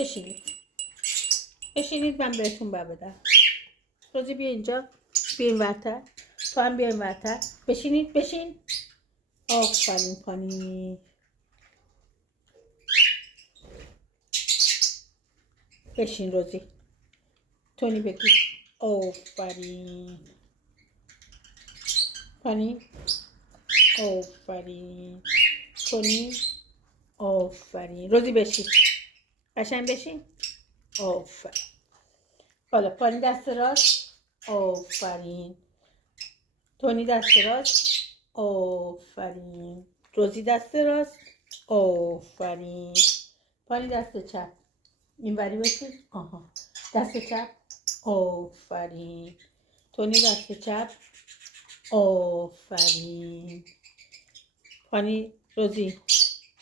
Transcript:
بشینید بشینید من بهتون بدم. روزی بیا اینجا، بیا این ورتر، تو هم بیا این ورتر. بشینید بشین. آفرین پانی. بشین روزی. تونی بگو آفرین پانی. آفرین تونی. آفرین روزی بشین. قشنگ بشین. آفرین. حالا پانی دست راست. آفرین. تونی دست راست. آفرین. روزی دست راست. آفرین. پانی دست چپ. این وری بشین. آها. دست چپ. آفرین. تونی دست چپ. آفرین. پانی روزی